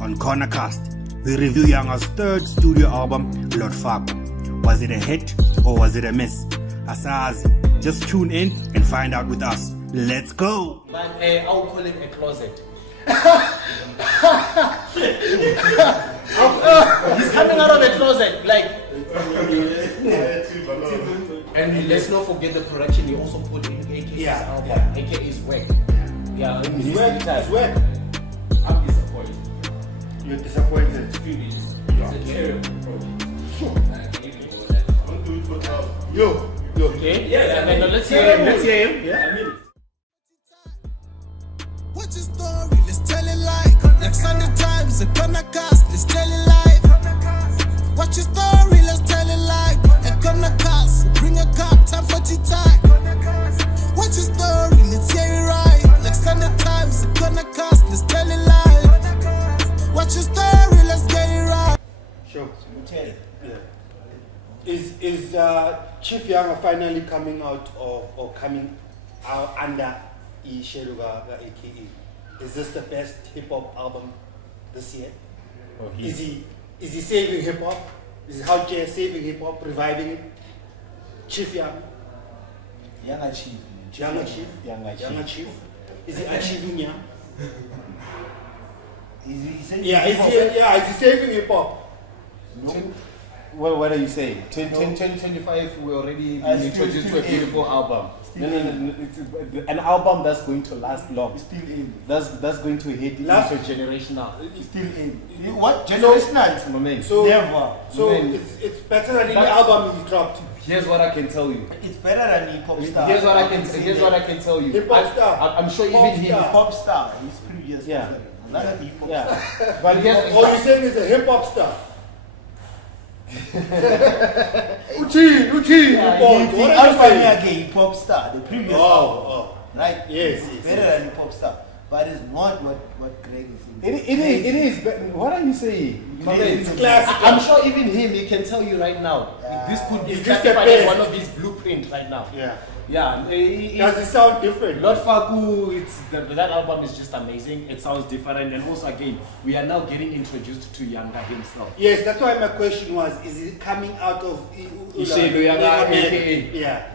On Cornercast, we review Yanga's third studio album, Lord Faku. Was it a hit or was it a miss? Asazi, just tune in and find out with us. Let's go! But I'll call him a closet. He's coming out of a closet, like. And let's not forget the production. He also put in AK's album. AK's work. Yeah, It's work. I'm disappointed. You're disappointed. It's a terrible project. Yo. Okay? Yeah, let's hear him. Yeah. I mean, what's your story? Let's tell it like next Sunday times a Cornercast. Let's tell it like. What's your story? Let's tell it like a Cornercast. Bring a cup, time for tea time. What's your story? Let's hear it right. Next Sunday times a Cornercast. Let's tell it like. What's your story? Let's get it right. Sure. Is Chief Yanga finally coming out or coming out under Sheruga AKE? Is this the best hip hop album this year? Is he saving hip hop? Is How Jay saving hip hop, reviving it? Chief Yanga? Yanga Chief. Yanga Chief. Is he achieving Yanga? Is he Is he saving hip hop? No. What are you saying? 2025, we already been introduced to a beautiful album. No. It's an album that's going to last long. Still in. That's going to hit Intergenerational. Still in. What? Generational? So, never. So it's better than any album he dropped. Here's what I can tell you. It's better than hip hop star. Here's what I can tell you. Hip hop star. I'm sure Pop even he. star. Pop star. He's previous. Yeah. Another hip hop star. But All you're saying is a hip hop star. Uchi, what are you saying? Again, pop star. The previous album. Right? Yes. Better than hip hop star. But it's not what Greg is saying. It is. But what are you saying? It's classic. I'm sure even he can tell you right now. This could be Is this classified the as best? one of his blueprints right now. Yeah. It- Does it sound different? Lord Faku, that album is just amazing. It sounds different, and also again, we are now getting introduced to Yanga himself. Yes, that's why my question was: is it coming out of Ishego Yanga, AKA? Yeah.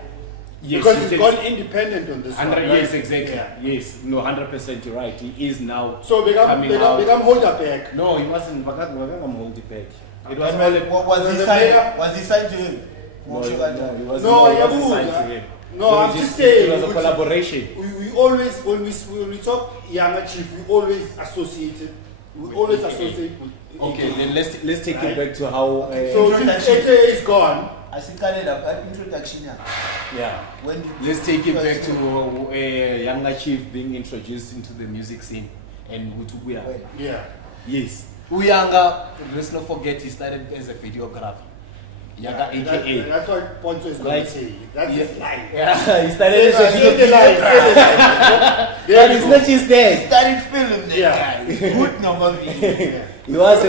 Yes, Because he's gone independent on this one. Yes, exactly. Yeah. Yes, no, 100%. You're right. He is now So coming out. become holder back. No, he wasn't. I'm holding back. It was And all. was he signed to him? No, he wasn't. No, he wasn't signed to him. No, I'm just saying. It was a collaboration. We always, when we talk Yanga Chief, we always associate it. We always associate with. Okay, AKA. then let's take it back to how. So since AKA is gone. I think I did an introduction. Yeah. When Let's take it back to Younger Chief being introduced into the music scene and Utubuya. Yeah. Yes. Uyanga, let's not forget he started as a videographer. Yanga AKA. That's what Pontsho is going to say. That's his line. Yeah, he started as a Say the line. videographer. But it's not just there. started filming that Yeah. guy. Good number video. He was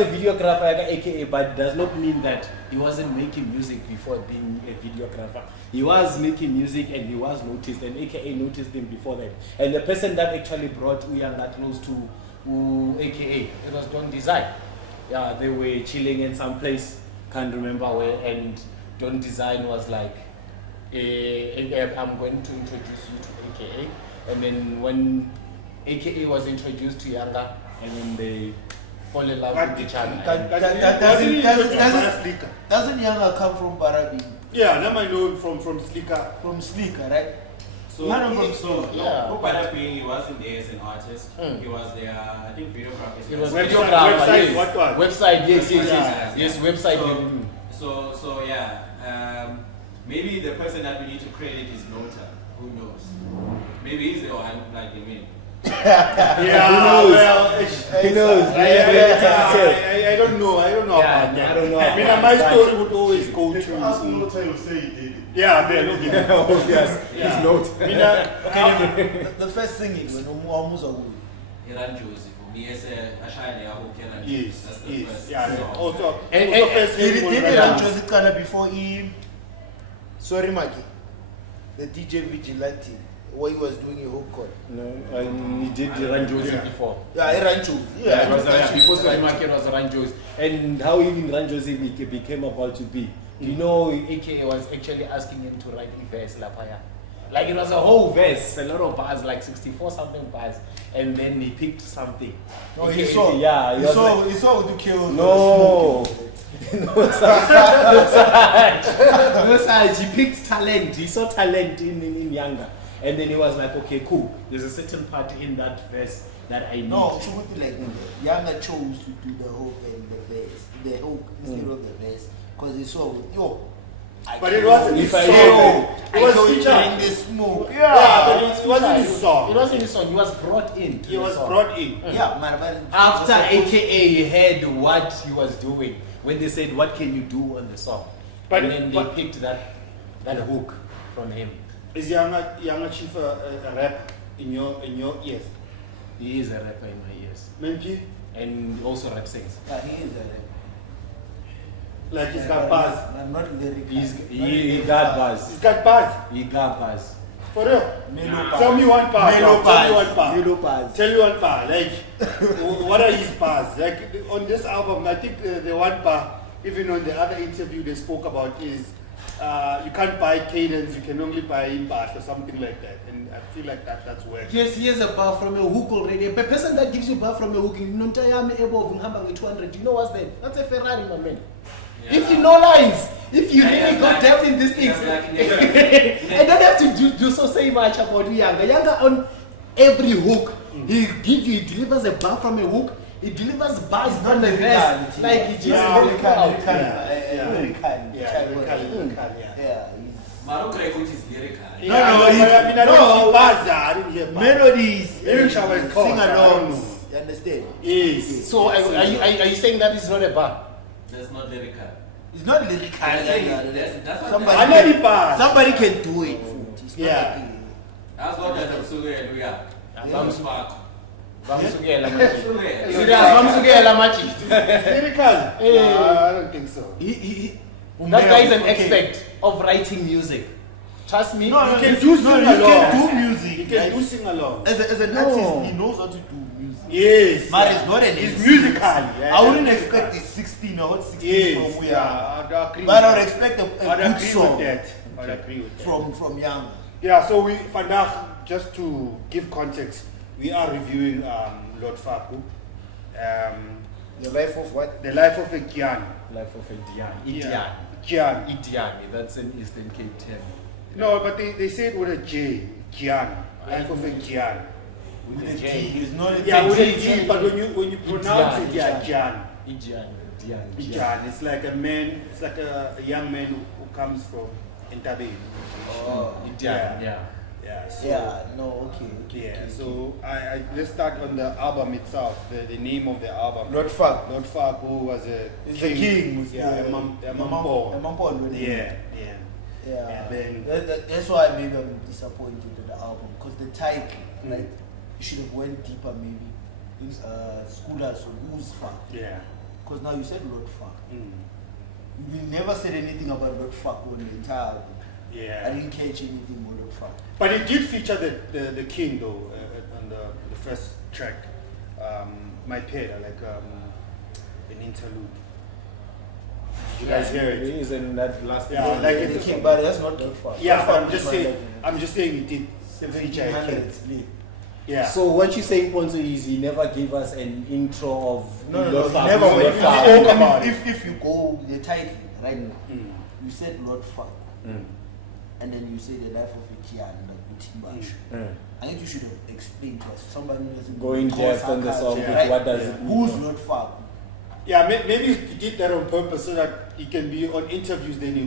a videographer, AKA, but does not mean that he wasn't making music before being a videographer. He was making music and he was noticed, and AKA noticed him before that. And the person that actually brought Uyanga close to AKA, it was Don Design. Yeah, they were chilling in some place, can't remember where, and Don Design was like, I'm going to introduce you to AKA. And then when AKA was introduced to Yanga, and then they fall in love with each other. Doesn't Yanga come from Barabi? Yeah, now I know from Slika. From Sleeker, right? So, Yeah. he wasn't there as an artist. He was there, I think, videographer. It was Website, videographer, website, yes. what one? Website, yes. Yeah. Yes, website. So yeah. Maybe the person that we need to credit is Nota. Who knows? Maybe he's the one, like you mean. Yeah, Who knows? well, Who knows? I don't know. I don't know Yeah, about that. I don't know I mean, about my that. story would always go Ask through. Nota, he'll say he did it. Yeah, then okay. Yes, Yeah. his note. I mean, The first thing is when Umuamuza Iran Joseph. For me, as a shiny, I hope Iran yes, That's the yes, first. yeah. So, Also, And- first He name was did Ryan. Joseph Kana before he. Sorry, Maki. The DJ Vigilante. what he was doing a hook on. No, he did Ranjosi before. Yeah, Rancho. Yeah, it was before Story Market was Ranjosi. And how even Ranjosi became about to be. You know, AKA was actually asking him to write a verse, Lapaya. Like it was a whole verse, a lot of bars, like 64 something bars, and then he picked something. No, AKA, he saw. Yeah, He saw to kill. no, no, Sarge. He picked talent. He saw talent in Yanga, and then he was like, okay, cool. There's a certain part in that verse that I need. No, so what like Yanga chose to do the hook and the verse, the hook instead of the verse, because he saw But it wasn't his song. It was featured. in the smoke. Yeah, but it wasn't his song. It wasn't his song. He was brought in. He was brought in. Yeah, man. But After AKA he heard what he was doing when they said, "What can you do on the song?" But- and then they but- picked that hook from him. Is Yanga Chief a rapper in your ears? He is a rapper in my ears, Menki? and he also rap sings. he is a Like he's got bars. I'm not lyrical. He got bars. He's got bars. He got bars. For real. Mellow Tell me one bar. Mellow Tell me one bar. Mellow bars. Tell me one bar. Like, what are his bars? Like on this album, I think the one bar, even on the other interview they spoke about is you can't buy cadence, you can only buy in bars or something like that. And I feel like that's weird. Yes, he has a bar from a hook already. A person that gives you a bar from a hook, you know, 200. You know what's that? That's a Ferrari, my man. Yeah. If you know lines, if you Yeah, really yeah, got like- depth in these things, I don't have to do so say much about Yanga. Yanga on every hook, he delivers a bar from a hook, he delivers bars from the verse. Like he just lyrical. Marok which is lyrical. Melodies, Maybe Shaba is called, sing I don't alongs. know. You understand? Yes. So are you saying that is not a bar? That's not lyrical. It's not lyrical. That's what Somebody I know the bars. Somebody can do it. It's not Yeah. like That's what I'm saying. We are. Lord Faku. Vamsukela machi. Serious. Serious, vamsukela machi. Lyrical? No, I don't think so. That guy is an expert of writing music. Trust me. No, He can he do sing along. can do music. He can do sing along. As an artist, he knows how to do music. Yes. But it's not an It's MC. musical. Yeah, I wouldn't it's expect musical. it's 16 or what 16 Yes. from where. Yeah, I'd agree But I with would that. expect a I'd good agree song with that. I'd agree with that. from Yanga. Yeah, so Vandaag, just to give context, we are reviewing Lord Faku, The life of what? the life of a Dyan. Life of a Dyan. Yeah. Dyan. Dyan. Dyan. That's in Eastern Cape Town. No, but they say it with a J. Dyan. Life of a Dyan. With a G. It's not a Yeah, with a G. G, but when you pronounce it, yeah, Dyan. Dyan. Dyan. It's like a man. It's like a young man who comes from Entabe. Oh. Dyan. Yeah. Yeah. So, Yeah, no, okay. Yeah. So let's start on the album itself. The name of the album. Lord Faku. Lord Faku was a He's the king. Yeah, a mampo. Yeah. Yeah. And then- That's why maybe I'm disappointed with the album because the title, like, you should have went deeper maybe. Schoolers or who's Faku? Yeah. Because now you said Lord Faku. Mm. You never said anything about Lord Faku on the entire album. I Yeah. didn't catch anything about Lord Faku. But it did feature the king though on the first track. My Peda, like an interlude. Did you guys hear It it? is in that last. Yeah, episode. like The it's king, but that's not Lord Faku. Yeah, Lord but Faku I'm just is saying. like I'm just saying it did feature a king. 1700s. Yeah. So what you say, Pontsho, is he never gave us an intro of No, Lord Faku, never Lord went. Faku. Spoke about it. If you go the title, right? Mm. You said Lord Faku, Mm. and then you say the life of a Dyan, like with Timbash. Mm. I think you should have explained to us. Somebody who doesn't Go in know depth on the Osaka, song, yeah. what does it mean? Who's Lord Faku? Yeah, maybe he did that on purpose so that he can be on interviews. Then you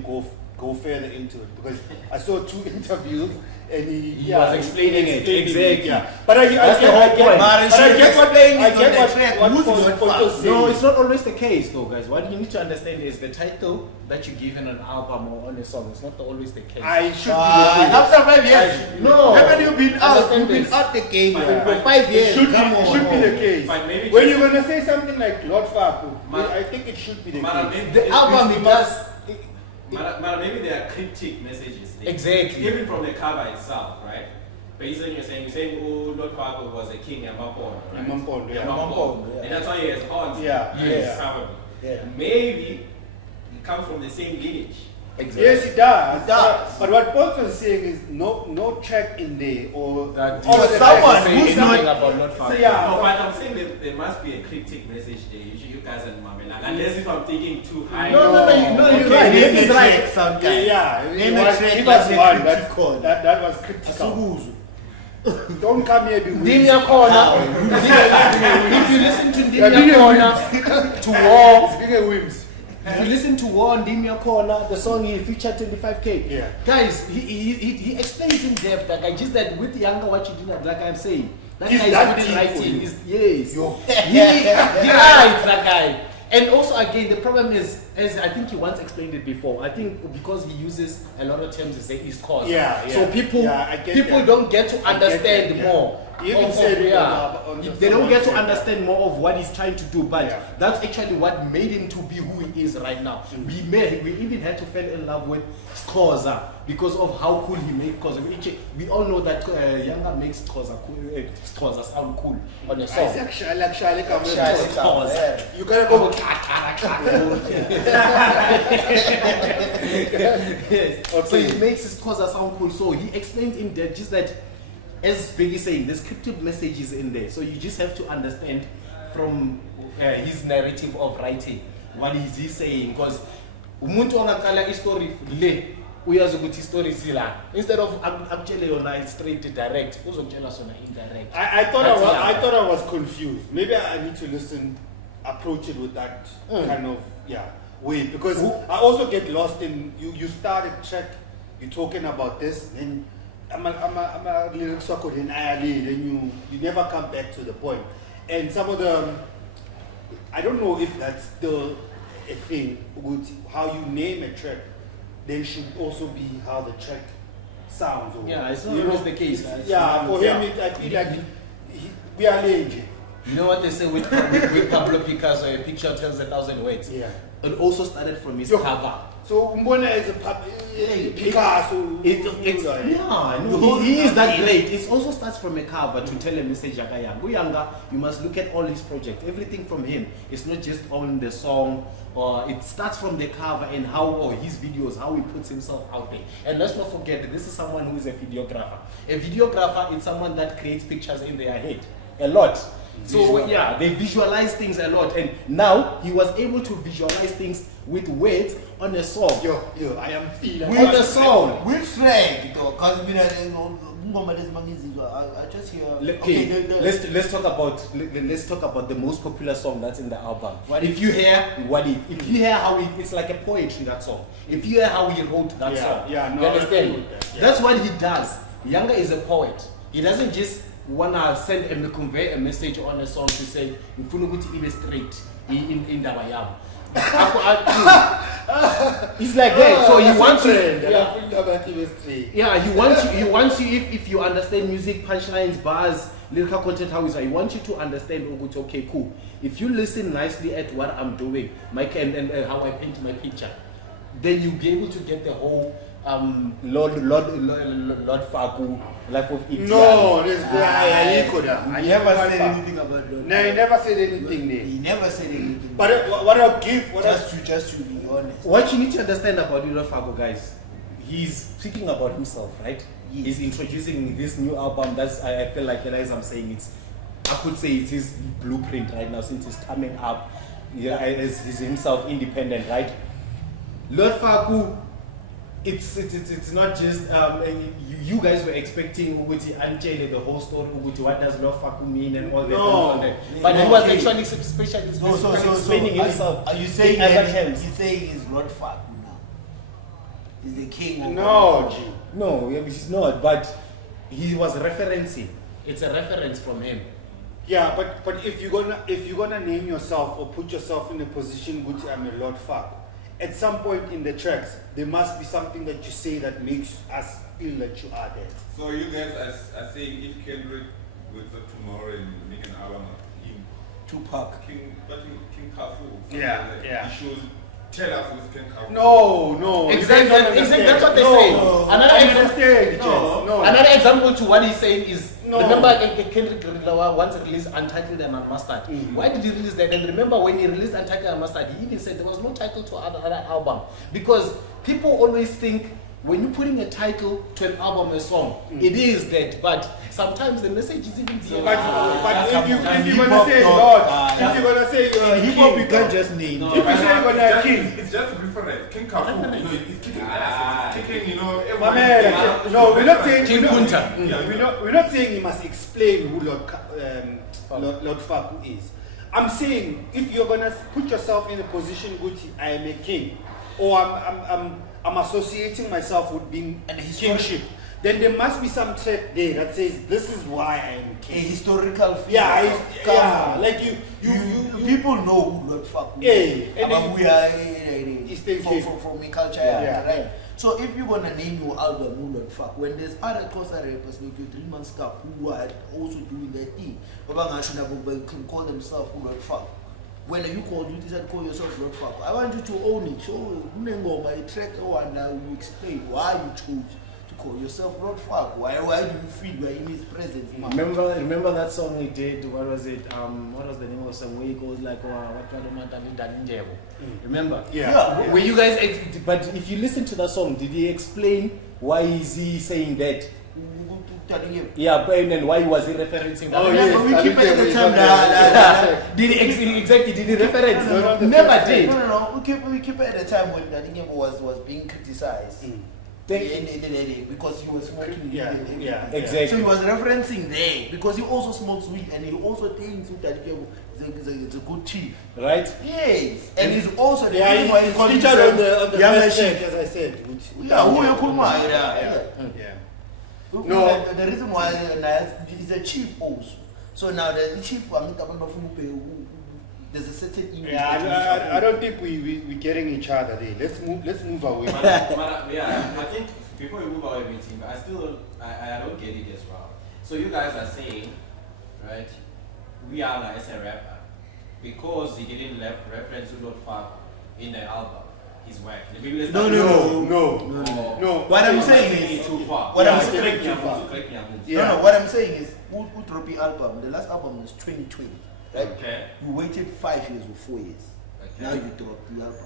go further into it because I saw 2 interviews and He was explaining it, exactly. Yeah, but That's the whole point. But I get what explain I it on get the what track. what Who's Pontsho Lord Faku? says. No, it's not always the case though, guys. What you need to understand is the title that you give in an album or on a song is not always the case. I should be After 5 years, No. haven't you been out? Understand You've been this. out the game But- for 5 It years. should, Come be, on. it should be the case. But maybe When just- you're gonna say something like Lord Faku, Ma- I think it should be the Mara, case. maybe- The album it does Mara, maybe there are cryptic messages. Exactly. Even from the cover itself, right? based on you're saying, oh, Lord Faku was a king and Mampondo, right? Mampondo, yeah. Mampondo, yeah. And that's why he has horns. Yeah, Yes, probably. Yeah. Maybe he comes from the same lineage. Exactly. Yes, it does. It does. But what Pontsho is saying is no track in there or That all of the someone tracks- say who's anything not- about not Faku. Yeah. No, but I'm saying that there must be a cryptic message there. You guys and Mamela. Unless if I'm taking too high. No, you're Okay, right. name He's the right. track sometime. Yeah, Name it the was, track it that's was a one critical. that was critical. Asukuzu. Don't come here be Dimya Corner. If you listen to Yeah, Dimya Dimya Corner, to War, Speaking of whims. if you listen to War on Dimya Corner, the song he featured 25K. Yeah. Guys, he explains in depth that guy, just that with Yanga what you do that, like I'm saying. That He's guy that is deep good for writing. you. Yes. Yo. He writes that guy. And also again, the problem is, as I think he once explained it before, I think because he uses a lot of terms, he say East Coast. Yeah, So yeah. people Yeah, I get people that. don't get to I get understand that, yeah. more. He even of- said it yeah. on the They don't song, get to yeah. understand more of what he's trying to do, but Yeah. that's actually what made him to be who he is right now. We even had to fall in love with Xhosa because of how cool he makes Xhosa. We all know that Yanga makes Xhosa cool, Xhosa sound cool on a song. Actually, come with Shall Pontsho. it out, yeah. You gotta go. Yes. So Okay. he makes his Xhosa sound cool. So he explains in depth just that, as Biggie saying, there's cryptic messages in there. So you just have to understand from his narrative of writing what is he saying. Because umuntu ongaqala story le uyazi ukuthi story sila instead of akutshele yona straight direct uzokutshela sona indirect. I thought That's I Yanga. thought I was confused. Maybe I need to listen, approach it with that kind of way because I also get lost in you start a track, you're talking about this, then I'm a lyrics then then you never come back to the point. And some of them, I don't know if that's still a thing with how you name a track. Then should also be how the track sounds. Or, Yeah, it's not you always know, the case. it's- Yeah, for him, I feel like we are lazy. You know what they say with Pablo Picasso, a picture tells 1,000 words. Yeah. It also started from his Yo, cover. So Mbona is a Picasso. He is that great. It also starts from a cover to tell a message. Yanga, you must look at all his projects. Everything from him. It's not just on the song, or it starts from the cover and how, or his videos, how he puts himself out there. And let's not forget that this is someone who is a videographer. A videographer is someone that creates pictures in their head a lot. So yeah, they visualize things a lot, and now he was able to visualize things with words on a song. Yo, I am feeling. With the song. With Frank, though, because I just hear. Let's talk about the most popular song that's in the album. What if you hear how it's like a poetry, that song. If you hear how he wrote that song, no, you I agree understand? with that, yeah. That's what he does. Yanga is a poet. He doesn't just wanna send and convey a message on a song to say ngifuna ukuthi ibe straight in the yami. He's like that. So he wants you. Yeah, he wants you if you understand music, punchlines, bars, lyrical content, how is it? He wants you to understand. Okay, cool. If you listen nicely at what I'm doing, and how I paint my picture, then you'll be able to get the whole Lord Faku, Life of It. No, I never said anything about that. No, he never said anything there. He never said anything. But what I'll give, just to be honest. What you need to understand about Lord Faku, guys, he's speaking about himself, right? Yes. He's introducing this new album. That's I feel like, as I'm saying, I could say it's his blueprint right now since he's coming up. Yeah, as he's himself independent, right? Lord Faku. It's not just you guys were expecting Uguti Anchele, the whole story Uguti, what does Lord Faku mean and all that. No. All that. But he was actually explaining himself. Are you saying in other that terms. he's saying he's Lord Faku now? He's the king of No, G. No, he's not, but he was referencing. It's a reference from him. Yeah, but if you're gonna name yourself or put yourself in a position, Guti, I'm a Lord Faku. At some point in the tracks, there must be something that you say that makes us feel that you are there. So you guys are saying if Kendrick wakes up tomorrow and make an album of him, Tupac. King Kafu, Yeah. he shows tell us who's Ken Kafu. No. Exactly, that's what they No. say. Another I example. understand, No. no. Another example to what he's saying is, No. remember Kendrick Lamar once released Untitled and Unmastered. Why did he release that? And remember when he released Untitled and Unmastered, he even said there was no title to other album. Because people always think when you're putting a title to an album or song, it is that, but sometimes the message is even beyond. But if you're hip-hop gonna say dog, Lord, yeah. if you're gonna say Hip hop, you King, can't just name. No. if you say you're gonna King, It's just a reference. King Kafu, you know, he's kicking ass. He's kicking, you know, my everyone. man, no, we're not saying King Kunta. we're not saying he must explain who Lord Faku is. I'm saying if you're gonna put yourself in a position which I am a king, or I'm associating myself with being kingship, then there must be some track there that says this is why I am A king. historical figure. Yeah, like you people know who Lord Faku Yeah, is. and then- We are Eastern Cape. from a culture, Yeah. right? So if you're gonna name your album who Lord Faku, when there's other Xhosa rappers like your 3 Months Cup who are also doing their thing, can call themselves who Lord Faku. When you decide to call yourself Lord Faku, I want you to own it. So my track and I will explain why you chose to call yourself Lord Faku. Why do you feel you are in his presence, man? Remember that song he did? What was it? What was the name of the song where he goes like, "What kind of man?" Remember? Yeah. Were you guys? But if you listen to the song, did he explain why is he saying that? Yeah, and then why was he referencing that? Oh, Yeah, yes, but we I keep think it at the we time. got Did he exactly? Did he reference? No, Never did. No. We keep it at the time when Dyan was being criticized. Because he was smoking weed. Yeah, and everything. yeah. Exactly. So he was referencing there because he also smokes weed and he also thinks that is a good chief. Right? Yes, and he's also the Yeah, reason why he he's calls featured himself on the Yanga first chief. track, as I said. Yeah, who you call my Yeah. No, the reason why he's a chief also. So now the chief, there's a certain image. Yeah, I don't think we're getting each other there. Let's move away. Yeah, I think before we move away with him, I don't get it as well. So you guys are saying, right, we are like as a rapper, because he didn't reference to Lord Faku in the album, his work. No. What I'm saying is, too far. what I'm Yeah, saying too far. No, what I'm saying is, who dropped the album? The last album was 2020, right? Okay. You waited 5 years or 4 years. Okay. Now you dropped the album.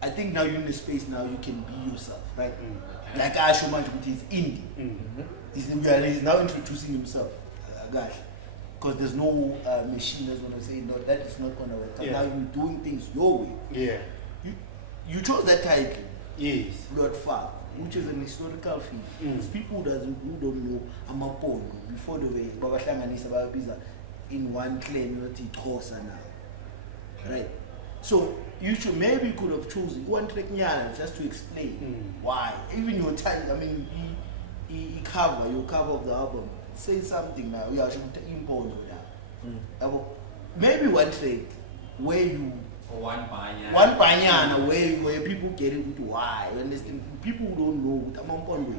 I think now you're in the space now you can be yourself, right? Okay. Like Asho Manjukuti is indie. He's now introducing himself, gosh, because there's no machine that's gonna say no, that is not gonna work. Yeah. Now you're doing things your way. Yeah. You chose that title, Yes. Lord Faku, which is an historical figure. It's people who don't know Amapondo before the way Babahlanganisa Babiza in one claim Xhosa now. Right? So you should maybe could have chosen one track nyana just to explain why. Even your title, I mean your cover of the album, say something now. Yeah, I should import that. Maybe one track where you One banyana where people get it into why. You understand? People who don't know what Amapondo is.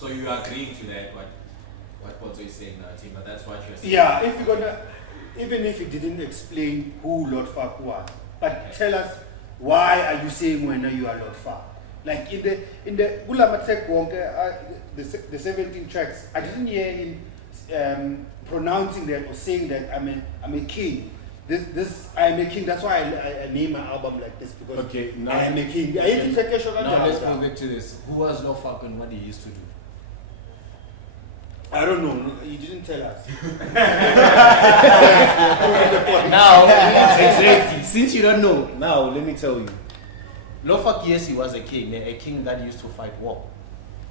So you are agreeing to that, what Pontsho is saying now, Tim, but that's what you're saying. Yeah, if you're gonna, even if you didn't explain who Lord Faku was, but tell us why are you saying when you are Lord Faku? Like in the Ulama track the 17 tracks, I didn't hear him pronouncing that or saying that I'm a king. This I am a king. That's why I name my album like this, because Okay, now- I am a king. I need to take a shot at Now let's that. go back to this. Who was Lord Faku and what he used to do? I don't know. You didn't tell us. Now, exactly. Since you don't know, now let me tell you. Lord Faku, yes, he was a king that used to fight war,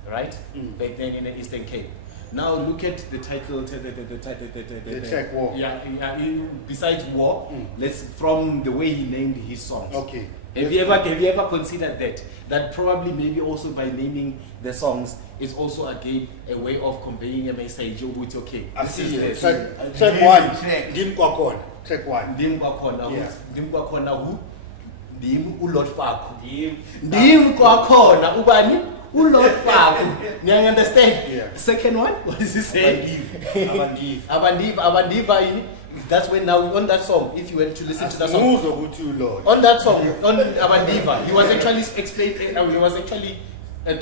right? Back then in the Eastern Cape. Now look at the title, The track War. Yeah, besides war, let's from the way he named his songs. Okay. Have you ever considered that probably maybe also by naming the songs is also again a way of conveying a message with your king? I This see is it. the- Track one. Track. Dim Kwakon. Track one. Ndim kwakhona Yeah. ndim kwakhona who? Ndim uLord Faku. Him, Ndim kwakhona ubani? Lord Faku. You understand? Yeah. Second one, what does he say? Abandiv. Abandiva. That's when now on that song, if you were to listen to that song, Smooth or good to Lord. on that song, on Abandiva, he was actually explaining, he was actually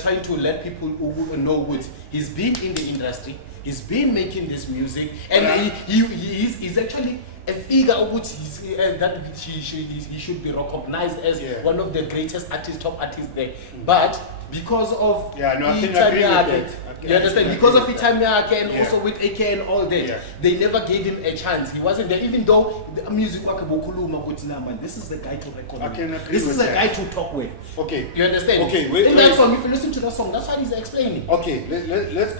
trying to let people who know what he's been in the industry, he's been making this music, and he's actually a figure of which that he should be recognized as one of the greatest artists, top artists there. But because of I think I agree with that. you understand? Because of Itamiake and Yeah. also with AK and all that, they never gave him a chance. He wasn't there, even though the music wake bokuluma ukuthi nah, man, this is the guy to record I with. can agree This with is the that. guy to talk with. Okay. You understand? Okay, In that song, if you listen to that song, that's what he's explaining. Okay, let's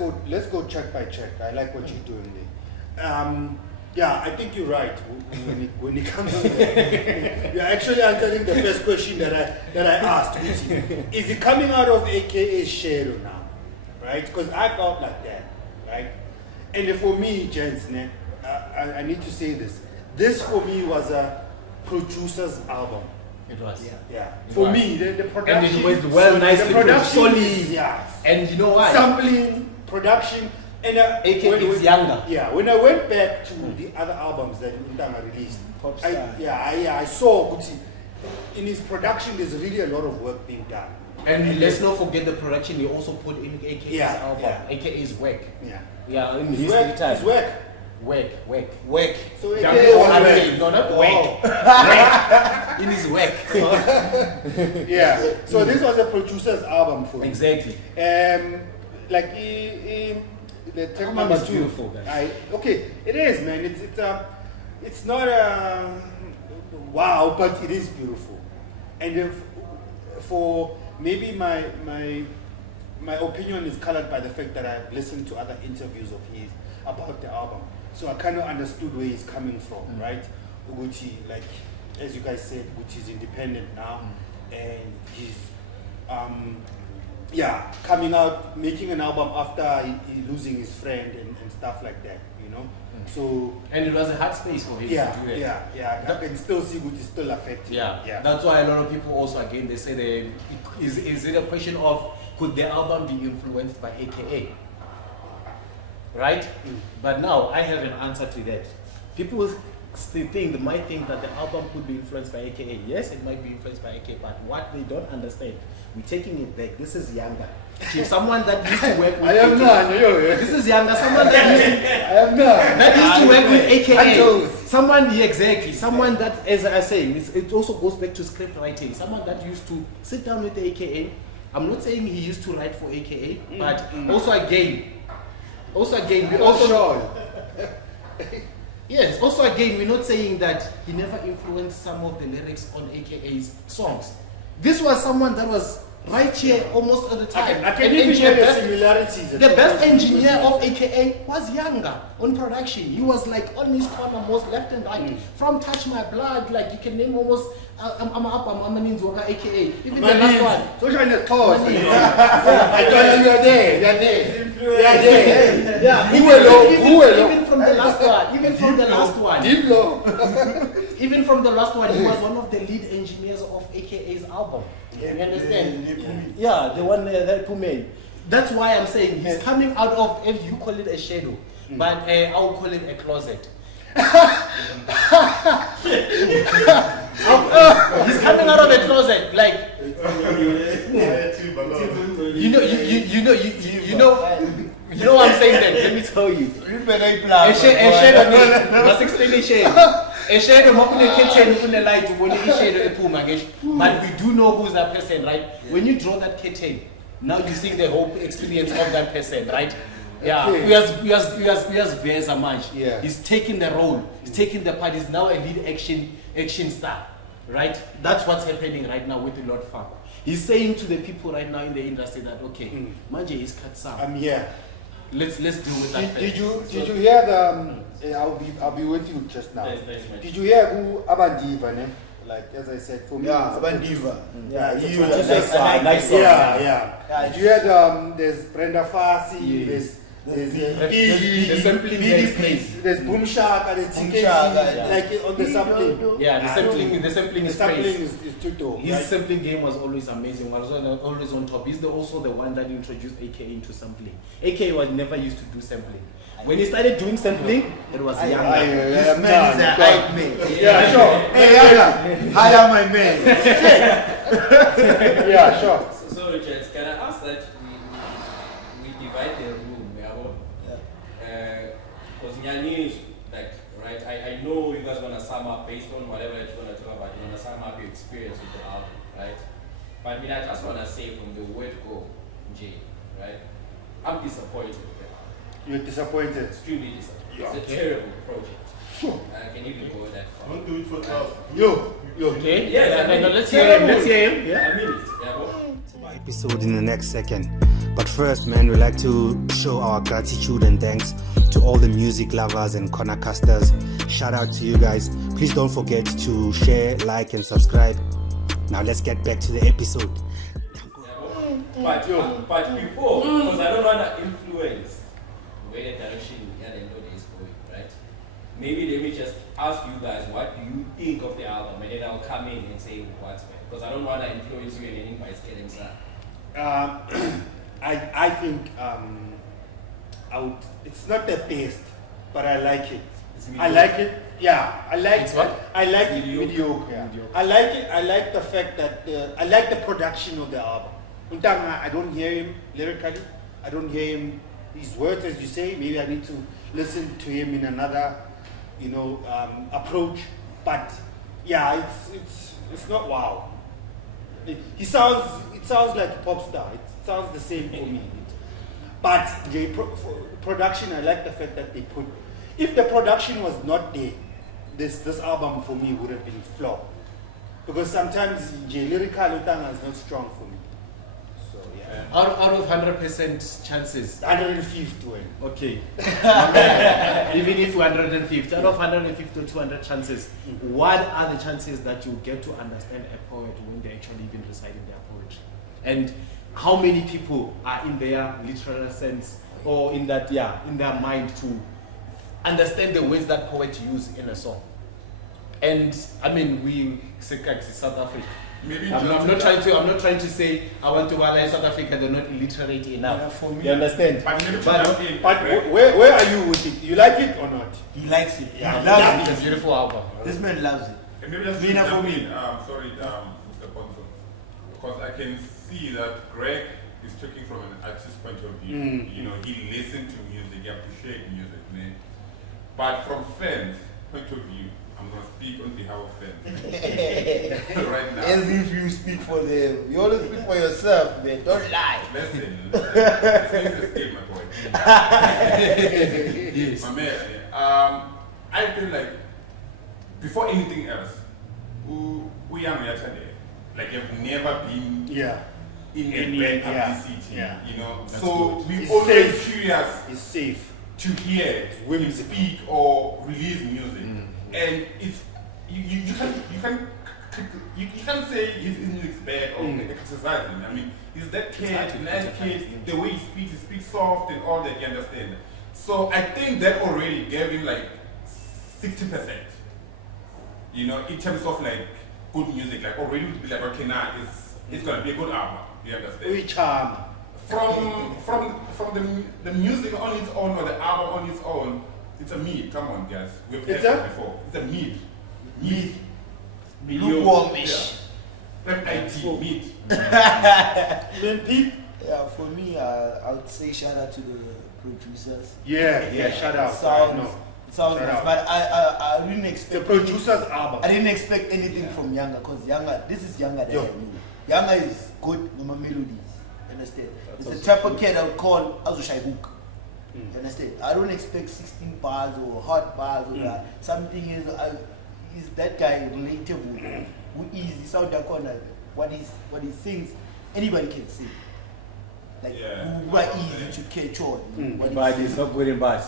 go check by check. I like what you're doing there. Yeah, I think you're right when it comes to that. You're actually answering the first question that I asked, which is it coming out of AKA's shadow now, right? Because I felt like that, right? And for me, gents, I need to say this. This for me was a producer's album. It was. Yeah. It For was. me, the production. And it was well nicely The production solid. is, yeah. And you know why? Sampling, production, and AK is Yanga. Yeah, when I went back to the other albums that Ntanga released, I saw Gucci. In his production, there's really a lot of work being done. And let's not forget the production he also put in AKA's album. yeah. AKA's work. Yeah. Yeah, in His his work, time. his work. Work. So Yeah, AKA was no, work. no, not Oh. work. In his work. Yeah. So this was a producer's album for me. Exactly. Like the track Album number is 2. beautiful, guys. Okay, it is, man. It's not wow, but it is beautiful. And for maybe my opinion is colored by the fact that I've listened to other interviews of his about the album, so I kind of understood where he's coming from, right? Uguchi, like as you guys said, Uguchi's independent now, and he's coming out, making an album after he losing his friend and stuff like that, you know. So And it was a hard space for him to do that. I can still see Gucci still affected. Yeah, that's why a lot of people also again they say is it a question of could the album be influenced by AKA? Right? But now I have an answer to that. People still might think that the album could be influenced by AKA. Yes, it might be influenced by AKA, but what they don't understand, we're taking it back. This is Yanga. If someone that used to work with I am AKA, not. This is Yanga. Someone that used to I am not. that used to work with AKA. Pontsho. Someone, yeah, exactly. Someone that, as I say, it also goes back to script writing. Someone that used to sit down with the AKA. I'm not saying he used to write for AKA, but also again, we also yes. Also again, we're not saying that he never influenced some of the lyrics on AKA's songs. This was someone that was right here almost all the time. I can And even share the best- similarities. the best engineer of AKA was Yanga on production. He was like on his corner, most left and right. From Touch My Blood, like you can name almost I'm AKA. Even the last one. Social networks. I told you you're there. You're there. Yeah, Who alone? even from the last one. Even from the last one. Deep low. Even from the last one, he was one of the lead engineers of AKA's album. You understand? Yeah, the one that who made. That's why I'm saying he's coming out of, if you call it a shadow, but I'll call it a closet. He's coming out of a closet, like you know what I'm saying then. Let me tell you. A shadow, must explain a shadow. A shadow, light, but we do know who's that person, right? When you draw that curtain, now you see the whole experience of that person, right? Yeah, we has very much. Yeah. He's taking the role, he's taking the part, he's now a lead action star, right? That's what's happening right now with the Lord Faku. He's saying to the people right now in the industry that okay, Manje is cut some. I'm here. Let's deal with that. Did you hear the? I'll be with you just now. Yes, Did you hear who Abandiva? Ne? Like as I said, for me. Yeah, it's a Abandiva. Yeah, He it's was a just producer. nice song. Yeah. Did you hear there's Brenda Fassi, Yes. there's there's The sampling there is crazy. there's Boom Shaka, there's Boom TKC, Shaka, like on the sampling. Yeah, the sampling The is sampling crazy. is too dope. His Right? sampling game was always amazing. Was always on top. He's also the one that introduced AKA into sampling. AKA was never used to do sampling. When he started doing sampling, it was Yanga. This man is a hype man. Yeah, sure. Hey, Yanga, hire my man. Yeah, sure. So Richard, can I ask that we divide the room, because Nyani, like, right, I know you guys want to sum up based on whatever you're going to talk about, you want to sum up your experience with the album, right? But I mean, I just want to say from the word go, Jay, right? I'm disappointed with the album. You're disappointed. Extremely disappointed. Yeah. It's a terrible project. I can even go that far. Don't do it for clout. Yo. Okay? Yes, I mean, let's hear him. Let's hear him. I mean it. Yeah, but Episode in the next second. But first, man, we like to show our gratitude and thanks to all the music lovers and corner casters. Shout out to you guys. Please don't forget to share, like, and subscribe. Now let's get back to the episode. But before, because I don't want to influence where the direction the melody is going, right? Maybe let me just ask you guys, what do you think of the album? And then I'll come in and say what's better. Because I don't want to influence you in anything by scaling sir. I think it's not the best, but I like it. I like it. Yeah, I like It's what? I like it Mediocre. mediocre. Yeah. Mediocre. I like it. I like the fact that I like the production of the album. Untanga, I don't hear him lyrically. I don't hear him his words, as you say. Maybe I need to listen to him in another, approach. But yeah, it's not wow. It sounds like a pop star. It sounds the same for me. But the production, I like the fact that they put. If the production was not there, this album for me would have been flop. Because sometimes Lyrical Utanga is not strong for me. So yeah. Out of 100% chances. 150 win. Okay. Even if 150, out of 150 to 200 chances, what are the chances that you get to understand a poet when they actually even reciting their poetry? And how many people are in their literal sense or in that, in their mind to understand the words that poets use in a song? And I mean, we South Africa. Maybe I'm not trying to say I want to analyze South Africa. They're not illiterate enough. Yeah, for me. You understand? But maybe But where are you with it? You like it or not? He likes it. Yeah. He loves It's a it. beautiful album. This man loves it. And maybe just Mina for jump me. in, sorry, Mr. Pontsho, because I can see that Greg is talking from an artist's point of view. You know, he listened to music, he appreciates music, man. But from fans' point of view, I'm gonna speak on behalf of fans right now. As if you speak for them. You always speak for yourself, man. Don't lie. Listen, it's a game, my boy. Yes. My man, I feel like before anything else, we are today. Like you've never been in a bad publicity, you know. That's so good. we It's always safe. curious It's safe. to hear women speak or release music, and it's you can't say his music is bad or criticizing. I mean, he's that kid, nice kid. The way he speaks soft and all that. You understand? So I think that already gave him like 60%. You know, in terms of like good music, like already would be like, okay, now it's gonna be a good album. You understand? We charm. From the music on its own or the album on its own, it's a mid. Come on, guys, we've heard It's it a? before. It's a mid. Lukewarmish. MIT, mid. Then Pete? Yeah, for me, I would say shout out to the producers. Yeah, shout out. It sounds Shout nice, out. but I didn't The expect. producer's album. I didn't expect anything from Yanga because Yanga, this is Yanga that Yo. I knew. Yanga is good with my melodies. Understand? It's the type of kid I would call Azushai Hook. You understand? I don't expect 16 bars or hot bars or that. Something is that guy relatable. Who is sound corner? What he sings, anybody can sing. Like who are easy to catch on. What he But sings. it's not good in bars.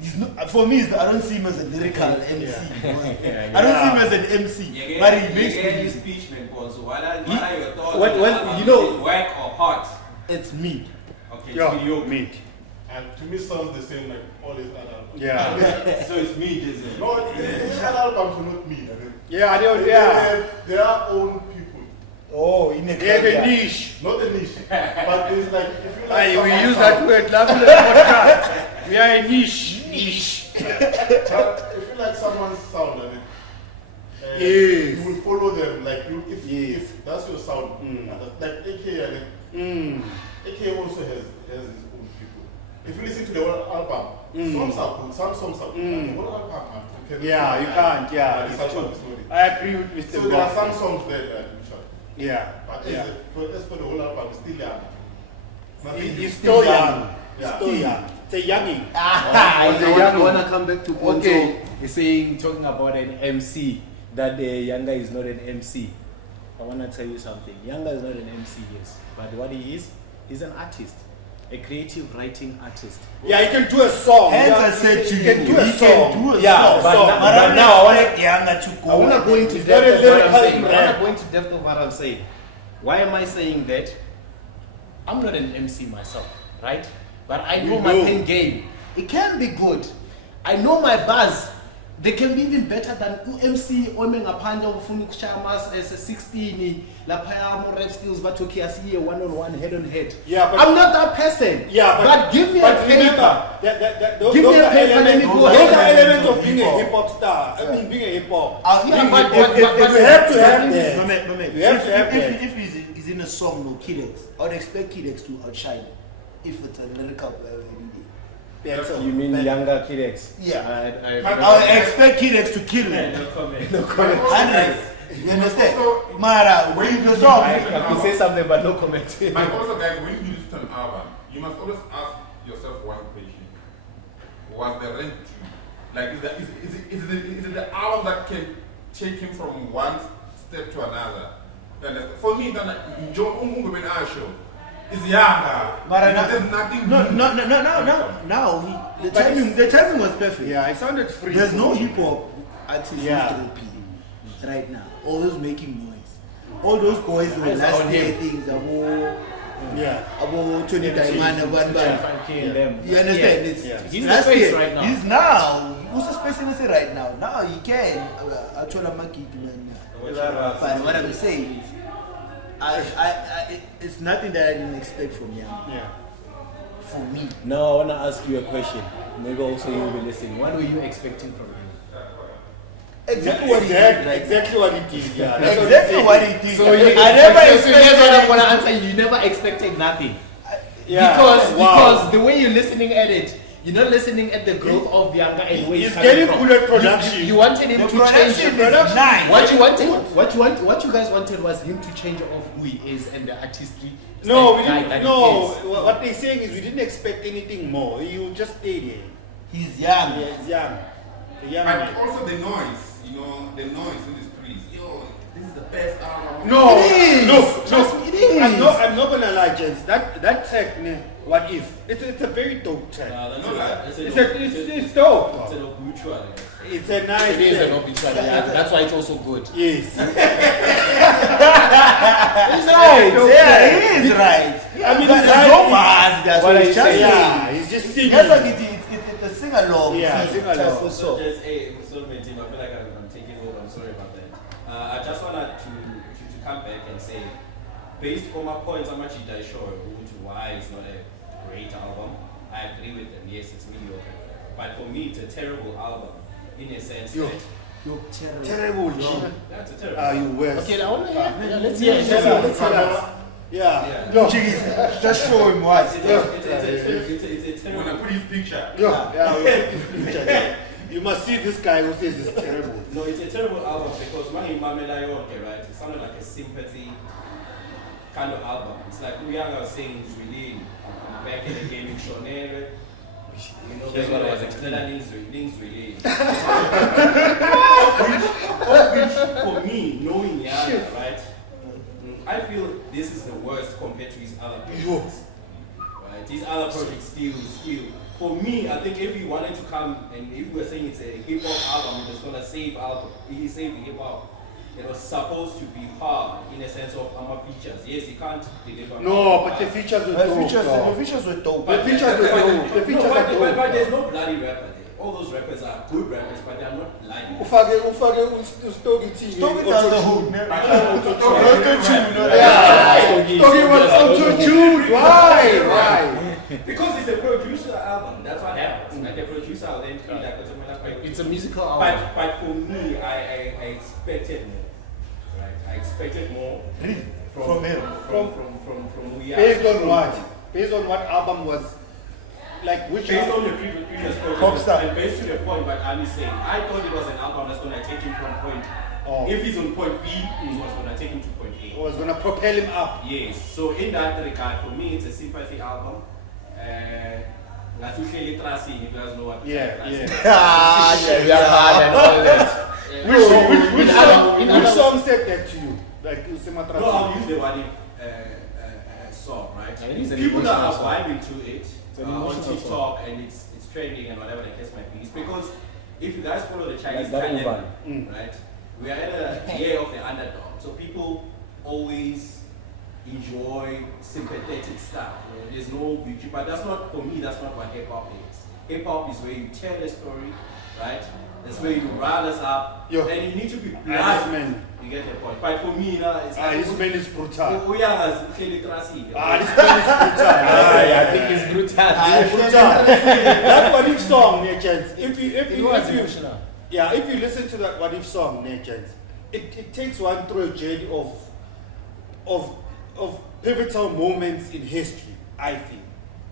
He's not, for me, I don't see him as a lyrical MC. Yeah. I don't see him as an MC, but he makes me music. speech, man, Pontsho. What are your thoughts? What- on what- the album? you know- Is it whack or hot? It's me. Okay, Yo, it's mediocre. meat. And to me, sounds the same like all his other albums. Yeah. So it's me, is it? No, his other albums are not me. I mean, Yeah, I don't. Yeah. They are own people. Oh, in a They have a niche. Not a niche. But it's like, if you like Aye, we someone's use that sound, word. Love the podcast. We are a niche. Niche. but if you like someone's sound, I mean, Yes. you will follow them. Like, if Yes. that's your sound, like AK, I mean, AK also has his own people. If you listen to the whole album, songs are good, some songs are good. But the whole album, man, Yeah, you can't. Yeah, this it's album true. is not it. I agree with Mr. So there are some Goff. songs there which are. Yeah. But Yeah. as for the whole album, it's still young. Nothing- He's still young. Yeah. Still young. It's a youngie. I want to come back to Pontsho. Okay. He's saying, talking about an MC, that Yanga is not an MC. I want to tell you something. Yanga is not an MC, yes. But what he is, he's an artist. A creative writing artist. Yeah, he can do a song. Hence Yeah, I said to he you, can do a he song. can do a Yeah, song. but song. now- But but now I want to Yanga to go. I want to go into It's depth not a of what I'm lyrical saying. I rap. want to go into depth of what I'm saying. Why am I saying that? I'm not an MC myself, right? But I know my know. pen game. It can be good. I know my buzz. They can be even better than MC ome ngaphandle ufuna ukushaya mas as a 16 lapha mo rap skills bathoki asiye one on one head on head. Yeah, but- I'm not that person. Yeah, but give me a but remember, paper. those Give me a are paper, let me elements, go those ahead are and elements do of being a hip-hop. hip hop star. I mean, being a hip hop. Yeah, but you have to have that. Moment. You have to have if that. he's in a song, no Kidex, I would expect Kidex to outshine him. If it's a lyrical That's all. You mean younger kids? Yeah. I I would expect Kidex to kill him. No comment. no comment. 100. You understand? Also, Mara, when the song. I could say something, but no comment. But also, guys, when you listen to an album, you must always ask yourself one question: was the rent due? Like, is it the album that can take him from one step to another? You understand? For me, then Joe when I show is Yanga. But There's nothing. No. new. Now, the timing was perfect. Yeah, it sounded free. There's no hip hop artist Yeah. who's OP right now. All those making noise. All those boys were It's last on year him. things about Yeah. 20 Diamond one band. Them. You understand? It's Yeah. He's the last face year. right now. He's now. Who's the specialist right now? Now he can. Actually, I'm not keeping But what I'm saying is, it's nothing that I didn't expect from him. Yeah. For me. Now I want to ask you a question. Maybe also you'll be listening. What were you expecting from him? Exactly what he did. Exactly what he did. Yeah. That's what Exactly I'm what saying. he did. So you, I never so here's what I'm expected. gonna answer. You never expected nothing. Yeah. Because Wow. because the way you're listening at it, you're not listening at the growth of Yanga and where He's coming getting from. good at production. You wanted him The to change. production is nice. What you guys wanted was him to change of who he is and the artistry. No, we guy didn't. that No, he is. what they're saying is we didn't expect anything more. You just stayed here. He's young. Yeah, he's young. A young But man. also the noise, the noise in the streets. Yo, this is the best album. No, It is. no, Trust me, it is. I'm not gonna lie, gents. That track, what if? It's a very dope track. That's No, like, It's dope. It's an obituary. It's a nice. It is an track. obituary. That's why it's also good. Yes. He's right. Yeah, he is right. I mean, But it's there's right. no bars. That's What what I he's say, just yeah, saying. he's just singing. That's what it's a sing along. Yeah, sing along. For So sure. just soulmate team, I feel like I'm taking over. I'm sorry about that. I just wanted to come back and say, based on my points, how much did I show why it's not a great album? I agree with them. Yes, it's mediocre, but for me, it's a terrible album in a sense Yo. that You're terrible. Terrible. G. that's a terrible. Are you worse? Okay, I want to hear. Let's Yeah, hear. tell us. Yeah. Yeah. No. Jeez, just show him what. It's a When I terrible. put his picture. Yeah. We'll put this picture there. You must see this guy who says it's terrible. No, it's a terrible album because when right, it sounded like a sympathy kind of album. It's like Yanga was saying is really back in the game in Shonere. You know, Here's what I was like explaining. things really. Of which, for me, knowing Yanga, right, I feel this is the worst compared to his other projects. Right, his other projects still. For me, I think if he wanted to come and if we were saying it's a hip hop album, he was gonna save hip hop. it was supposed to be hard in a sense of features. Yes, you can't deliver. No, but the features were The dope. features though. were dope. The features were dope. The features are dope. But there's no bloody rapper there. All those rappers are good rappers, but they are not bloody. Ufake Stogie T. Stogie does the whole. Stogie was auto-tuned. Why? Because it's a producer album. That's what happens. Like a producer will then feel like It's a musical album. But for me, I expected more. Right? I expected more From him. From we are. Based on what? Based on what album was like which Based album? on the previous project, Popstar. and based to the point what Ali's saying, I thought it was an album that's going to take him from point. If he's on point B, it was going to take him to point A. Was gonna propel him up. Yes. So in that regard, for me, it's a sympathy album. If you guys know what Yeah, Tracey is. We are hard and all that. Which song said that to you? Like Usema No, I'll use the one song, right? Yeah, it is an People that emotional are song. vibing to it an on emotional TikTok and it's trending and whatever the case might be. It's because if you guys follow the Chinese Like that calendar, Uvan. right? We are at a year of the underdog, so people always enjoy sympathetic stuff. You know, there's no beauty, but that's not for me. That's not what hip hop is. Hip hop is where you tell a story, right? That's where you rile us up, Yo. and you need to be This blind. man. You get the point. But for me, it's This man is brutal. we are as Tracey. This man is brutal. I think it's brutal. It's brutal. That What If song, Nechans. It was emotional. Yeah, if you listen to that What If song, Nechans, it takes one through a journey of pivotal moments in history, I feel.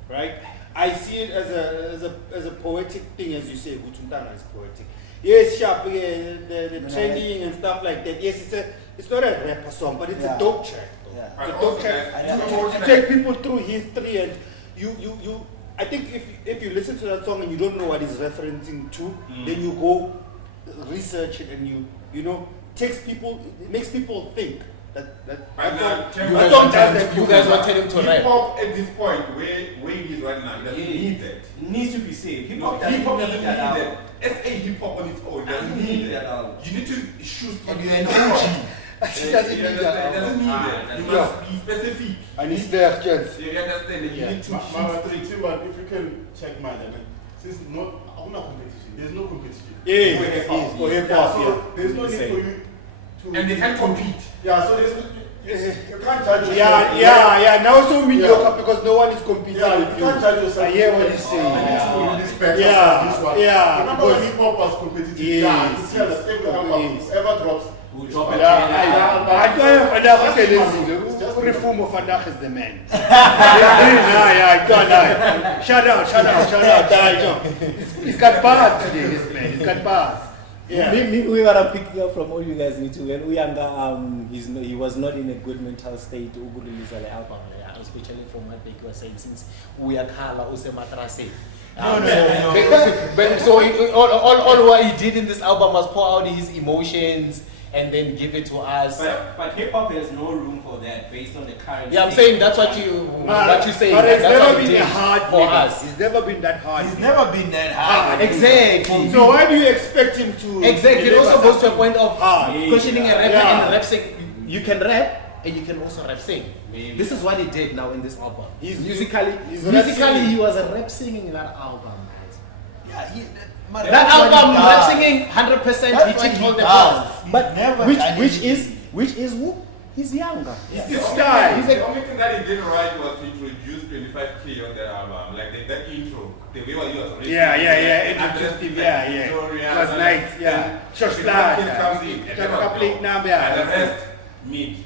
Right? I see it as a poetic thing, as you say, Gutuntana is poetic. Yes, sharp, the training and stuff like that. Yes, it's not a rapper song, but it's a dope track. Though. Yeah. It's a dope track. You take people through history, and you. I think if you listen to that song and you don't know what it's referencing to, then you go research it and you know it makes people think. That song does that. You guys wanted him to Hip rap. hop at this point, where it is right now, it doesn't need that. It needs to be saved. Hip hop Hip hop doesn't doesn't need need that. that. SA hip hop on its own doesn't need that. You need to choose. And you're an OG. It doesn't need It that. doesn't need that. You Yeah. must be specific. And it's there, chance. You understand that you need to choose. If you can check mine, since not competition, there's no competition. Yeah, For hip hop. yes, for hip hop, So yeah. there's no need for you to. And they can't compete. Yeah, so you can't judge yourself. Yeah. Now so mediocre because no one is competing Yeah, with you can't judge you. yourself. I hear what he's saying. This better Yeah, than this one. yeah, Remember when because- hip hop was competitive? Yes, Yeah, you tell us every album yes. ever drops. We'll drop it. I don't have enough to reform of Anach is the man. Yeah, go on. Shout out. He's got bars today, this man. He's got bars. Yeah. Me, we were picking up from all you guys need to. When Yanga, he was not in a good mental state to release the album, especially from what they were saying since we are Kala Usematrase. So all what he did in this album was pour out his emotions and then give it to us. But hip hop has no room for that based on the current. Yeah, I'm saying that's what you say. But it's That's never what he been did a hard for nigga. us. It's never been that hard. He's never been that hard. Exactly. So why do you expect him to? Exactly. It deliver also goes to a something point of hard. questioning a rapper Yeah. and rap sing. You can rap and you can also rap sing. Maybe. This is what he did now in this album. He's musically rap singing. he was a rap singing in that album. Yeah, That album, rap singing 100% hitting all the bars. But Never which is who? He's Yanga. It's the style. The only thing that he didn't write was to introduce 25K on that album. Like that intro. The way he was already. Yeah. Introduced him. Yeah. It was nice. Yeah. Just like comes in. complete number. And the rest, mid.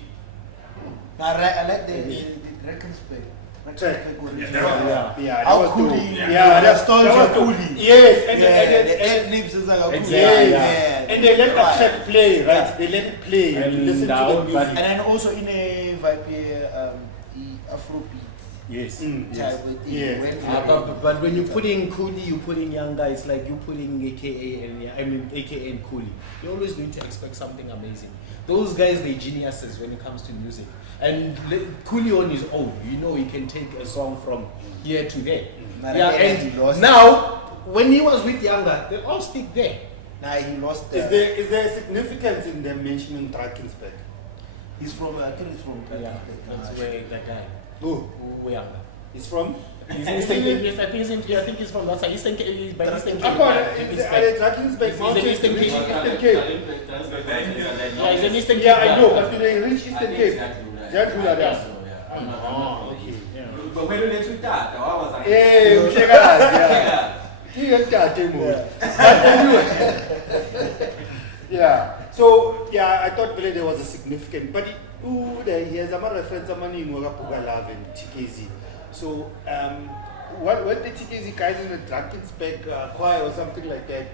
I like the records play. Yeah, that How was cool dope. he- Yeah, the stories that was are dope. cool. Yes, and the and ad-libs is like a Exactly, yes. And they let the track play, right? They let it play. And You listen now, to the music. And then also in a vibe Afrobeat Yes. type with Yeah. went for it. But when you put in Cooley, you put in Yanga, it's like you putting AKA and Cooley. You always need to expect something amazing. Those guys, they're geniuses when it comes to music. And Cooley on his own, he can take a song from here to there. But Yeah, again, he lost. and now when he was with Yanga, they all stick there. Nah, he lost. Is there significance in them mentioning Drakensberg? He's from. I think he's from. Yeah, that's where that guy. Who? Yanga. He's from? He's Eastern Cape. Yes, I think he's from that side. Eastern Cape. He's by Eastern Cape. Are they Drakensberg Mountains? Eastern Cape. Eastern Cape. Yeah, he's an Eastern Cape. Yeah, I know. But do they reach Eastern Cape? That's Jadrula there. Oh, okay. But when did you start? I was like, Hey, yeah. He got that demo. But anyway. Yeah. So yeah, I thought really there was a significant, but he has a reference to money in Love and TKZ. So what the TKZ guys in the Drakensberg choir or something like that?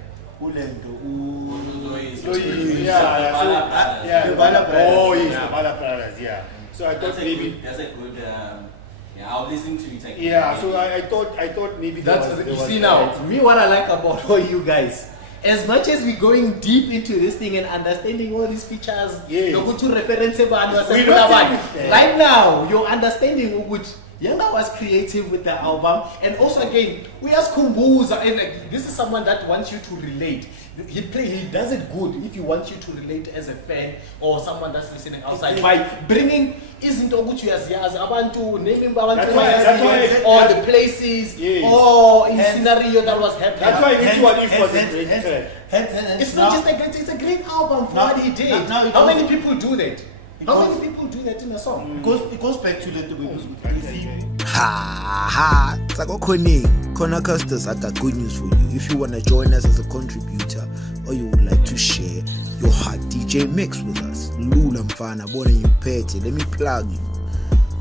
Yeah. The Bala Brothers. Oh yes, the Bala Brothers. Yeah. So I thought maybe that's a good. Yeah, I'll listen to it again. yeah. So I thought maybe That's there you was see now. Me, what I like about all you guys, as much as we're going deep into this thing and understanding all these features, Yes. you're going to reference We're not saying right now. You're understanding which Yanga was creative with the album, and also again, we ask Kumbuza, and like, this is someone that wants you to relate. He does it good if he wants you to relate as a fan or someone that's listening outside by bringing isn't Oguchi as abantu naming That's why- or the places Yes. or in scenario that was happening. That's why this one if was a great track. It's not just a great, it's a great album for what he did. How many people do that? How many people do that in a song? It goes back to the Ha! Kona Custos, I got good news for you. If you want to join us as a contributor or you would like to share your hot DJ mix with us, Lula Mfana, Bona Impete, let me plug you.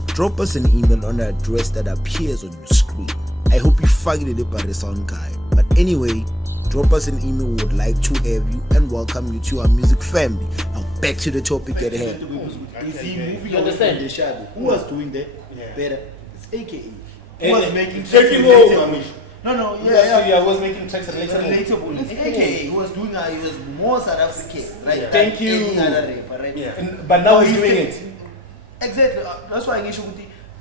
Drop us an email on the address that appears on your screen. I hope you find it by the sound guy. But anyway, drop us an email. We would like to have you and welcome you to our music family. Now back to the topic at hand. Is he moving You away understand? from the shadow? Who was doing that Yeah. better? It's AKA. Who And was making taking tracks over. relatable? No, I was making tracks It's relatable. It's AKA. He was doing he was more South African. Like Yeah. Thank you. any other rapper, right? Yeah. But now No, he's he's doing still- it. Exactly. That's why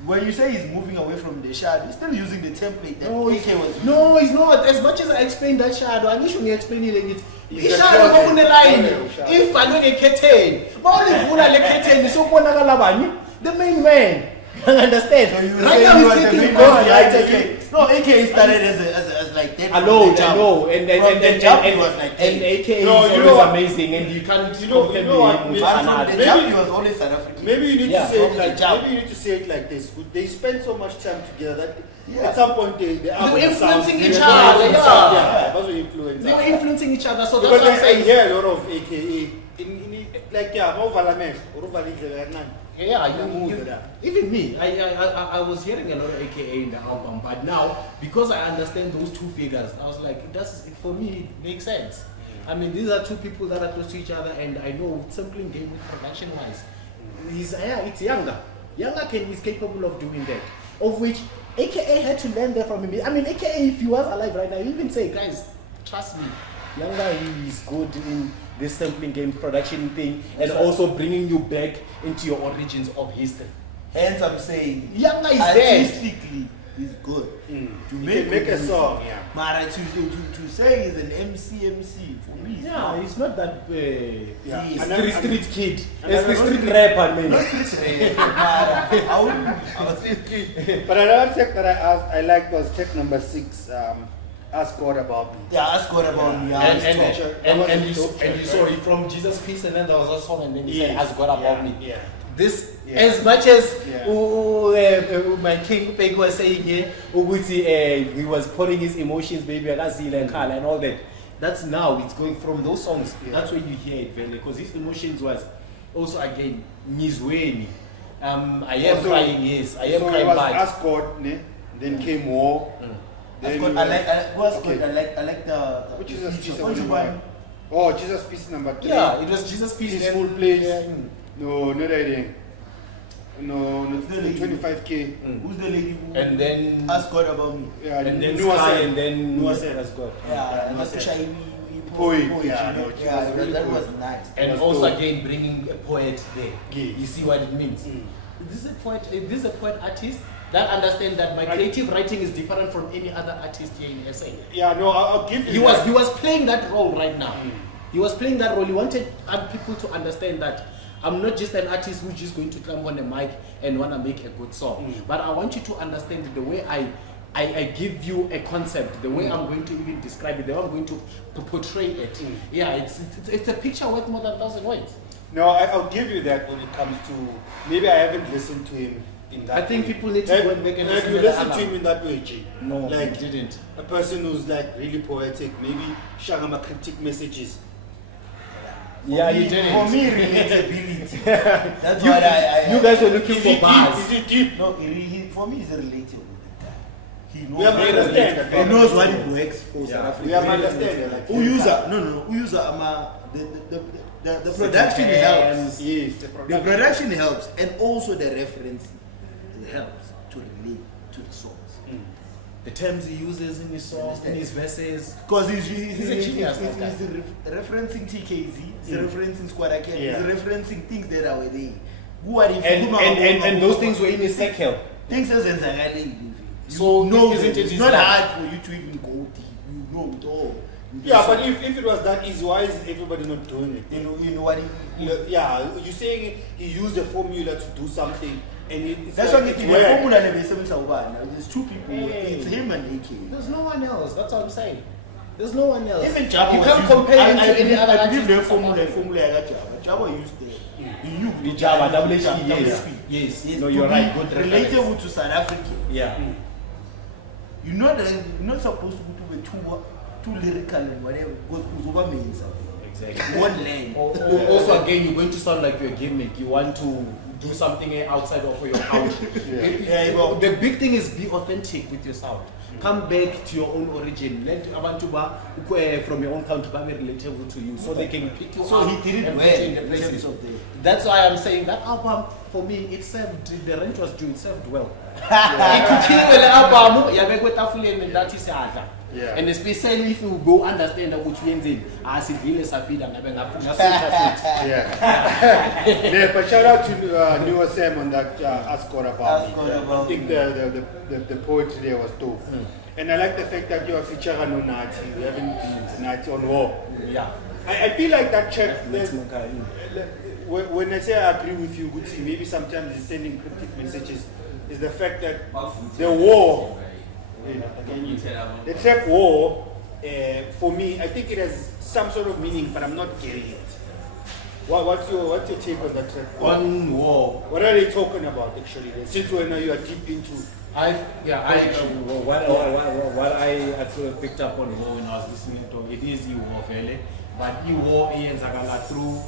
when you say he's moving away from the shadow, he's still using the template that No, AK was using. No, it's not. As much as I explained that shadow, I need to explain it like it. It's Ishadow the on the line. shadow. If I know the curtain, but only vula le curtain, so bonakala bani, the main man. Understand? So you Right say now he he's was the taking main the man ball. behind Right? AK. No, AK started as like that. from Alone, the jump. alone, and From the jump, he was like and that. AKA No, is you know always what? amazing, and you can't You know what? compare with But from another. the jump, he was always South African. Maybe you need Yeah, to say it from the like jump. maybe you need to say it like this. They spend so much time together that Yeah. at some point they are influencing each other, yeah. Yeah, that's what influence. They were influencing each other, so that's Because what I'm I saying. hear a lot of AKA in like yeah, more Valamesh or Yeah, move that. even me, I was hearing a lot of AKA in the album, but now because I understand those two figures, I was like, for me it makes sense. I mean, these are two people that are close to each other, and I know sampling game with production wise, it's Yanga. Yanga is capable of doing that, of which AKA had to learn that from him. I mean, AKA if he was alive right now, he even say, guys, trust me, Yanga is good in this sampling game production thing, and also bringing you back into your origins of history. Hence, I'm saying Yanga is there. artistically he's good. To You can make good a music. song, yeah. But to say he's an MC for me, Yeah, he's not that Yeah. He's And street kid. and It's the I'm- street rapper, man. I was But another track that I liked was track number 6, Ask God About Me. yeah, ask God about me. And you saw it from Jesus Peace, and then there was a song, and then he said, "Has God about me." Yeah. This, Yeah. as much as Yeah. my king Peg was saying here, he was putting his emotions, baby, and Kala and all that. That's now it's going from those songs. Yeah. That's where you hear it, very because his emotions was also again Nizweni. I am Also, crying, yes, I am so it crying, was but Ask God, ne? Then came War. Then I like the Which is the a feature. piece What you of buy? Oh, Jesus Peace number 3. yeah, it was Jesus Peace. Peaceful then- Place. Yeah. No, not that thing. No, The lady. 25K. Who's the lady who And then ask God about me? Yeah, and then Noah Sky, said- and then Noah said- has God. Yeah, no, that's said- a shy Poet, poet. yeah, you know? no, she Yeah, was really that poet. was nice. And was also dope. again bringing a poet there. Yeah. You see what it means. Mm. This is a poet. This is a poet artist. that understand that my creative writing is different from any other artist here in SA. Yeah, no, I'll give you He that. was playing that role right now. He was playing that role. He wanted people to understand that I'm not just an artist who's just going to climb on a mic and want to make a good song. But I want you to understand the way I give you a concept, the way I'm going to even describe it, the way I'm going to portray it. Yeah, it's a picture worth more than 1,000 words. No, I'll give you that when it comes to, maybe I haven't listened to him in that I think way. people need to go and make Have listen you to the listened to album. him in that way, G? No, like, I didn't. A person who's like really poetic, maybe Shangama cryptic messages. Yeah, you didn't. For me, relatability. That's what I You guys were looking Is for it bars. deep? Is it deep? No, for me, it's relatable. He knows, We have what, understand. he knows what it works for South Africa. We have understand. Like, Who user? No. Who user? The production helps. Yes, The production helps, and also the reference helps to relate to the songs. The terms he uses in his songs, in his verses. Because he's a genius like that. referencing TKZ, he's referencing Squad Academy, Yeah. he's referencing things that are with him. Who are And those things were in his circle. things as in So no, isn't it it's his not life? hard for you to even go deep. You know it all. Yeah, but if it was that easy, why is everybody not doing it? you know what Yeah, you're saying he used a formula to do something, and it's that's like, what it's the weird. formula there's two people. Hey. It's him and AK. There's no one else. That's what I'm saying. There's no one else. Even Jabba you was can't using- compare him to any other I believe artist. the formula I got Jabba. Jabba used he knew The Jabba, WHP, Jabba, yes. WHP. Yes. Yes, No, to you're be right. Good reference. relatable to South Africa. Yeah. You're not supposed to be too lyrical and whatever, because Uzoba means something. Exactly. One lane. Also, again, you're going to sound like you're a gimmick. You want to do something outside of your couch. The big thing is be authentic with your sound. Come back to your own origin. Let abantu from your own country be relatable to you, so they can pick you So up. he did it and well put you in the in places. terms of the. That's why I'm saying that album for me it served. The rent was due. It served well. Ikhiwe le album yabekwe etafuleni ndathi siyadla. Yeah. And especially if you go understand ukuthi uyenzeni, asidlile safida ngabe ngaphuza futhi. Yeah. Yeah, but shout out to Newer Sam on that Ask God About Ask God Me. About I think the poetry there was dope. And I like the fact that you are featuring on Nati. We haven't Nati on War. Yeah. I feel like that check. When I say I agree with you, Guti, maybe sometimes he's sending cryptic messages, is the fact that the war, the track war, for me, I think it has some sort of meaning, but I'm not getting it. What's your take on that track? On war. What are they talking about actually? Since when you are deep into What I actually picked up on war when I was listening to it is war vele, but war through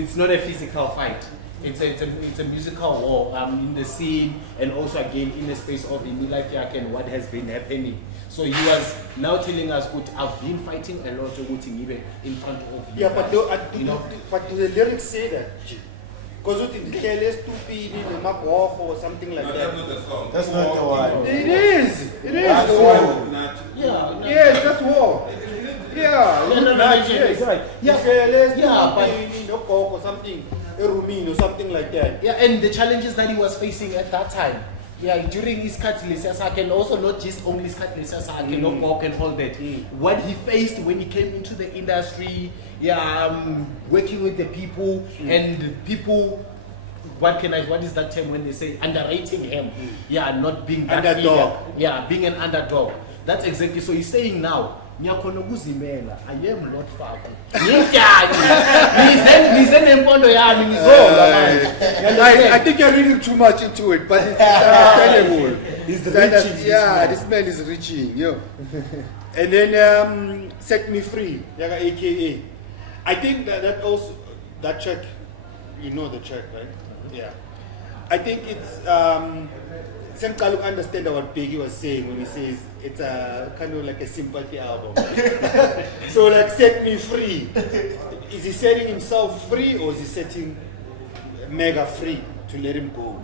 it's not a physical fight. It's a musical war in the scene and also again in the space of in life and what has been happening. So he was now telling us, I've been fighting a lot of even in front of you. yeah, but but do the lyrics say that? Because in the careless stupid or something like No, that. that's not the song. That's not the one. It is. It is. That's the war. one. Yeah. Yes, that's war. Yeah, It's right. or something, a Rumin or something like that. Yeah, and the challenges that he was facing at that time. Yeah, during his catalysis, I can also not just only his catalysis, I can not walk and all that. What he faced when he came into the industry, working with the people and the people. What is that term when they say underrating him? Yeah, not being that Underdog. figure. Yeah, being an underdog. That's exactly so he's saying now. I am Lord Faku. I think you're reading too much into it, but it's understandable. He's reaching. This man is reaching. Yo. And then Set Me Free, Yanga AKA. I think that also, that track, you know the track, right? Yeah. I think it's, Semkalu understand what Peggy was saying when he says it's a kind of like a sympathy album. So like Set Me Free. Is he setting himself free or is he setting Mega free to let him go?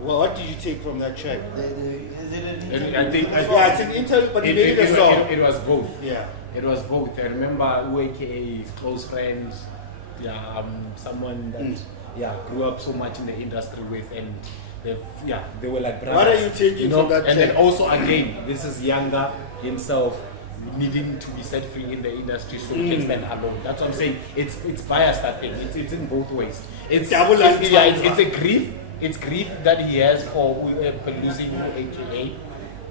Well, what did you take from that track? I think Yeah, it's an interview, but he made a song. it was both. Yeah. It was both. I remember UAKA, his close friends, someone that grew up so much in the industry with, and They were like brothers. What are you taking from that And then track? also again, this is Yanga himself needing to be set free in the industry so he can stand alone. That's what I'm saying. It's biased, that thing. It's in both ways. It's double it's a grief. It's grief that he has for losing AKA,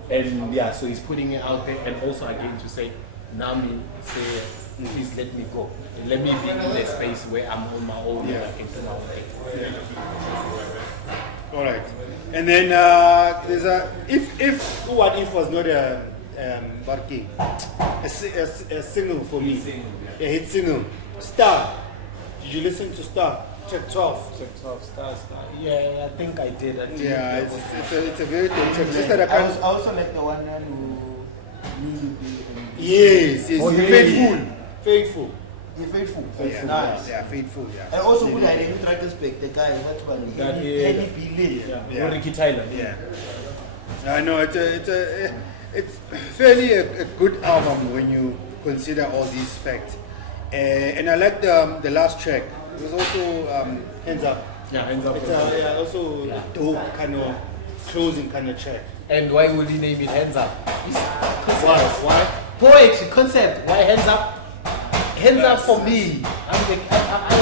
and so he's putting it out there, and also again to say, Nami, say, please let me go. Let me be in a space where I'm on my own and I can do my own thing. All right. And then there's if What If was not a barking, a single for me. A hit single. Star. Did you listen to Star? Check 12. Check 12 stars. Yeah, I think I did. Yeah, it's a very good track. Just that I also like the one who Yes. Oh, Faithful. Faithful. Yeah, Nice. Yeah, Faithful. Yeah. And also good idea to retrospect the guy. What's one? Henny Billy. Yeah. Ricky Tyler. Yeah. I know it's fairly a good album when you consider all these facts. And I like the last track. It was also Hands Up. Yeah, Hands Up. It's also a dope kind of closing kind of track. And why would he name it Hands Up? Why? Poetry, concept. Why Hands Up? Hands up for me. I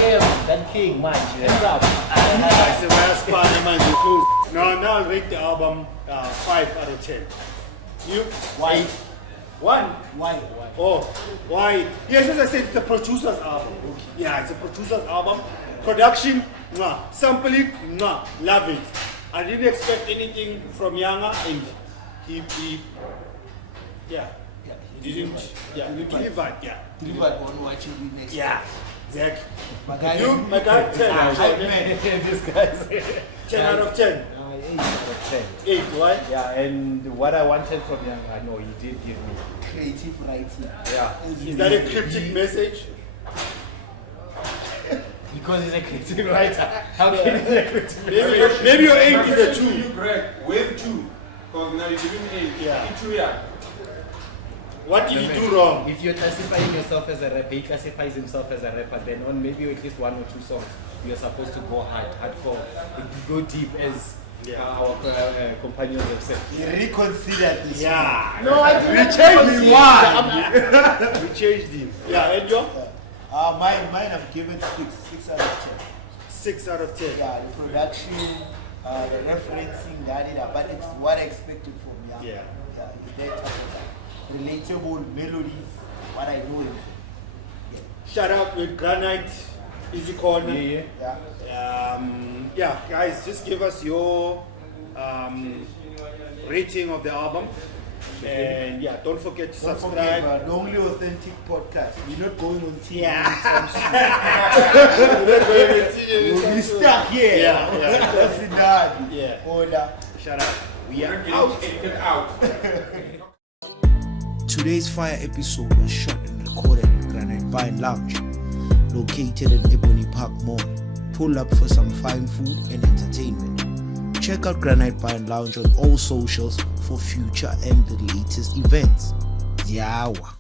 am that king, man. Hands up. I said, well, Spanish man, you close. Now I'll rate the album 5 out of 10. You? Why? 1. Why? Oh, why? Yes, as I said, it's a producer's album. Yeah, it's a producer's album. Production, mwah. Sampling, mwah. Love it. I didn't expect anything from Yanga, and he didn't. Yeah, he delivered. Yeah. Delivered on watching you next. Yeah, exactly. My guy, You, my guy, 10. hype man. This guy's 10 out of 10. 8 out of 10. 8, why? Yeah, and what I wanted from him, I know he did give me. Creative writing. Yeah. Is that a cryptic message? Because he's a creative writer. How can he be a creative writer? Maybe your 8 is a 2. You, Greg, wave 2. Because now you're giving 8. Yeah. It's 2, yeah. What did he do wrong? If you're classifying yourself as a rapper, he classifies himself as a rapper, then on maybe at least 1 or 2 songs, you're supposed to go hardcore, go deep, as our companions have said. He reconsidered this. Yeah. No, I didn't. We changed him. Why? We changed him. Yeah, and you? Mine I've given 6 out of 10. 6 out of 10. Yeah, the production, the referencing, but it's what I expected from Yanga. Yeah. He's there type of relatable melodies, what I know him. Shout out with Granite, Easy Corner. Yeah. Guys, just give us your rating of the album. And don't forget to Don't subscribe. forget, the only authentic podcast. We're not going on TV. We'll be stuck here. That's it done. Yeah. Order. Shout out. We are out. Today's fire episode was shot and recorded at Granite Bar and Lounge, located in Ebony Park Mall. Pull up for some fine food and entertainment. Check out Granite Bar and Lounge on all socials for future and the latest events. Yawa.